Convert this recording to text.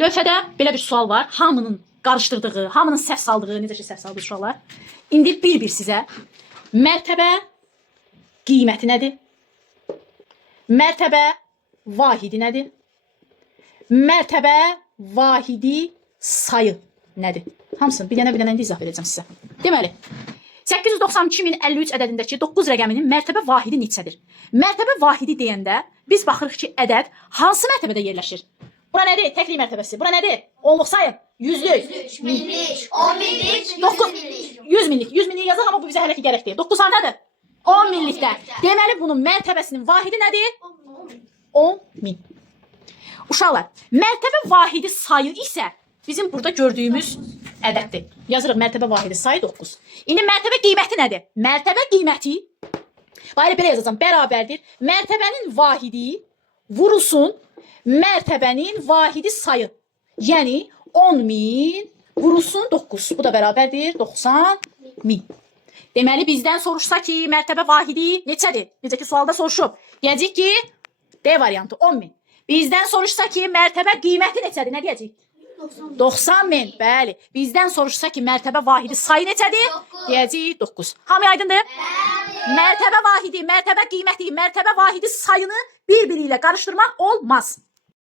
Lövhədə belə bir sual var. Hamının qarışdırdığı, hamının səhv saldığı, necə ki səhv saldığı suallar. İndi bir-bir sizə mərtəbə qiyməti nədir? Mərtəbə vahidi nədir? Mərtəbə vahidi sayı nədir? Hamısını bir dənə indi izah verəcəm sizə. Deməli, 892.053 ədədindəki 9 rəqəminin mərtəbə vahidi neçədir? Mərtəbə vahidi deyəndə biz baxırıq ki, ədəd hansı mərtəbədə yerləşir? Bura nədir? Təklik mərtəbəsi. Bura nədir? Onluq sayın. Yüzlük. Minlik, 10 minlik, 9. 100 minlik. 100 minlik yazaq amma bu bizə hələ ki gərək deyil. 9 hardadır? 10 minlikdə. Deməli bunun mərtəbəsinin vahidi nədir? 10 min. Uşaqlar, mərtəbə vahidi sayı isə bizim burada gördüyümüz ədəddir. Yazırıq mərtəbə vahidi sayı 9. İndi mərtəbə qiyməti nədir? Mərtəbə qiyməti, bayra belə yazacağım, bərabərdir. Mərtəbənin vahidi vurulsun mərtəbənin vahidi sayı. Yəni 10 min vurulsun 9. Bu da bərabərdir 90 min. Deməli bizdən soruşsa ki, mərtəbə vahidi neçədir? Necə ki sualda soruşub. Deyəcək ki, D variantı 10 min. Bizdən soruşsa ki, mərtəbə qiyməti neçədir? Nə deyəcək? 90 min. Bəli. Bizdən soruşsa ki, mərtəbə vahidi sayı neçədir? Deyəcək 9. Hamı aydındır? Mərtəbə vahidi, mərtəbə qiyməti, mərtəbə vahidi sayını bir-biri ilə qarışdırmaq olmaz.